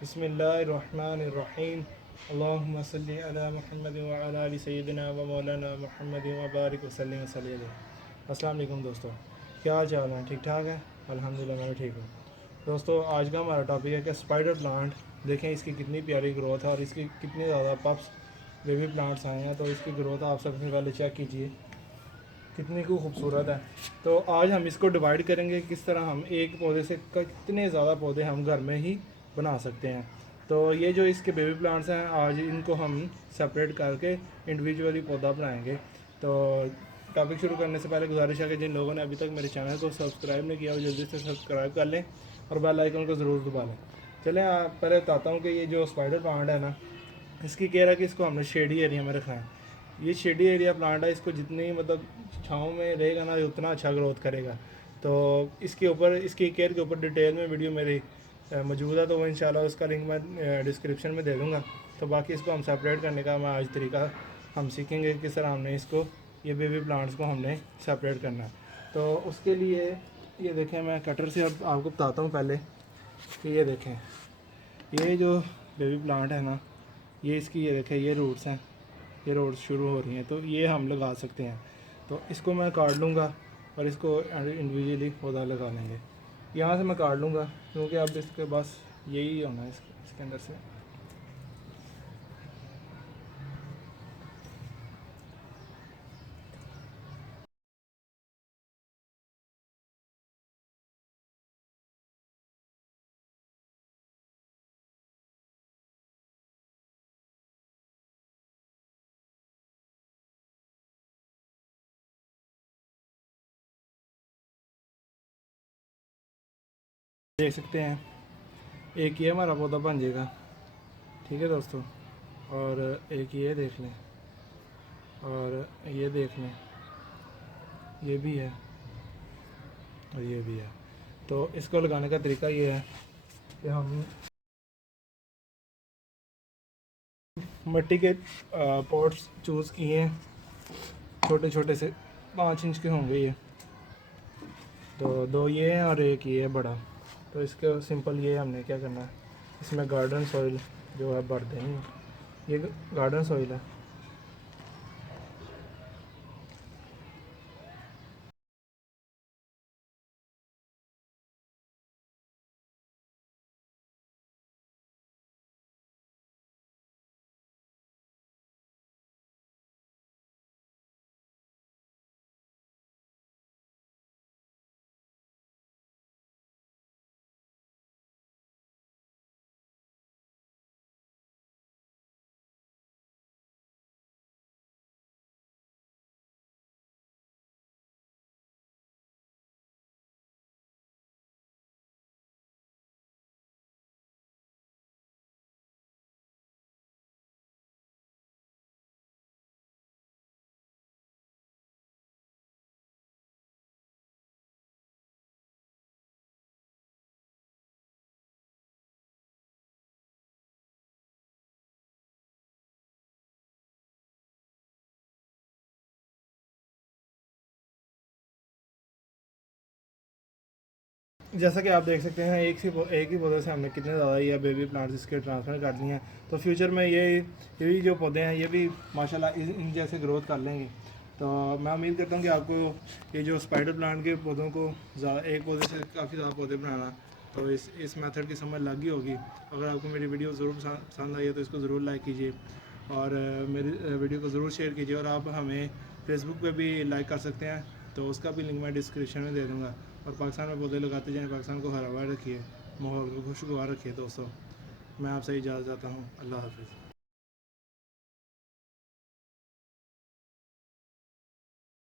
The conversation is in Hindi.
बिस्मिल्लाहिर्रहमानिर्रहीम। अल्लाहुम्मा सल्लि अला मुहम्मद व अला आलि सय्यिदिना व मौलाना मुहम्मद व बारिक वसल्लिम वसल्लम। अस्सलाम वालेकुम दोस्तों, क्या हाल चाल है? ठीक ठाक है, अल्हम्दुलिल्लाह मैं ठीक हूँ। दोस्तों, आज का हमारा टॉपिक है कि स्पाइडर प्लांट। देखें इसकी कितनी प्यारी ग्रोथ है और इसकी कितने ज़्यादा पप्स बेबी प्लांट्स आए हैं। तो इसकी ग्रोथ आप सबसे पहले चेक कीजिए कितनी को खूबसूरत है। तो आज हम इसको डिवाइड करेंगे किस तरह हम एक पौधे से कितने ज़्यादा पौधे हम घर में ही बना सकते हैं। तो ये जो इसके बेबी प्लांट्स हैं, आज इनको हम सेपरेट करके इंडिविजुअली पौधा बनाएंगे। तो टॉपिक शुरू करने से पहले गुजारिश है कि जिन लोगों ने अभी तक मेरे चैनल को सब्सक्राइब नहीं किया वो जल्दी से सब्सक्राइब कर लें और बेल आइकन को ज़रूर दबा लें। चलें, आप पहले बताता हूँ कि ये जो स्पाइडर प्लांट है ना, इसकी केयर है कि इसको हमने शेडी एरिया में रखना है। ये शेडी एरिया प्लांट है, इसको जितनी मतलब छाँव में रहेगा ना उतना अच्छा ग्रोथ करेगा। तो इसके ऊपर, इसकी केयर के ऊपर डिटेल में वीडियो मेरी मौजूद है, तो वो इंशाल्लाह उसका लिंक मैं डिस्क्रिप्शन में दे दूँगा। तो बाकी इसको हम सेपरेट करने का मैं आज तरीका हम सीखेंगे किस तरह हमने इसको, ये बेबी प्लांट्स को हमने सेपरेट करना है। तो उसके लिए ये देखें, मैं कटर से अब आपको बताता हूँ पहले कि ये देखें, ये जो बेबी प्लांट है ना, ये इसकी ये देखें, ये रूट्स हैं, ये रूट्स शुरू हो रही हैं, तो ये हम लगा सकते हैं। तो इसको मैं काट लूँगा और इसको इंडिविजुअली पौधा लगा लेंगे। यहाँ से मैं काट लूँगा क्योंकि अब इसके बस यही होना है इसके अंदर से। देख सकते हैं एक ये हमारा पौधा बन जाएगा, ठीक है दोस्तों। और एक ये देख लें, और ये देख लें, ये भी है और ये भी है। तो इसको लगाने का तरीका ये है कि हम मिट्टी के पॉट्स चूज़ किए हैं, छोटे छोटे से 5 इंच के होंगे ये। तो 2 ये हैं और एक ये है बड़ा। तो इसके सिंपल ये हमने क्या करना है, इसमें गार्डन सॉइल जो है भर देंगे। ये गार्डन सॉइल है। जैसा कि आप देख सकते हैं, एक ही पौधे से हमने कितने ज़्यादा ये बेबी प्लांट्स इसके ट्रांसफ़र कर दिए हैं। तो फ्यूचर में ये भी जो पौधे हैं ये भी माशाल्लाह इन जैसे ग्रोथ कर लेंगे। तो मैं उम्मीद करता हूँ कि आपको ये जो स्पाइडर प्लांट के पौधों को ज़्यादा, एक पौधे से काफ़ी ज़्यादा पौधे बनाना, तो इस मेथड की समझ लग गई होगी। अगर आपको मेरी वीडियो ज़रूर पसंद आई है तो इसको ज़रूर लाइक कीजिए और मेरी वीडियो को ज़रूर शेयर कीजिए। और आप हमें फेसबुक पे भी लाइक कर सकते हैं, तो उसका भी लिंक मैं डिस्क्रिप्शन में दे दूँगा। और पाकिस्तान में पौधे लगाते जाएँ, पाकिस्तान को हरा भरा रखिए, माहौल को खुशगवार रखिए। दोस्तों, मैं आपसे इजाज़त चाहता हूँ। अल्लाह हाफ़िज़।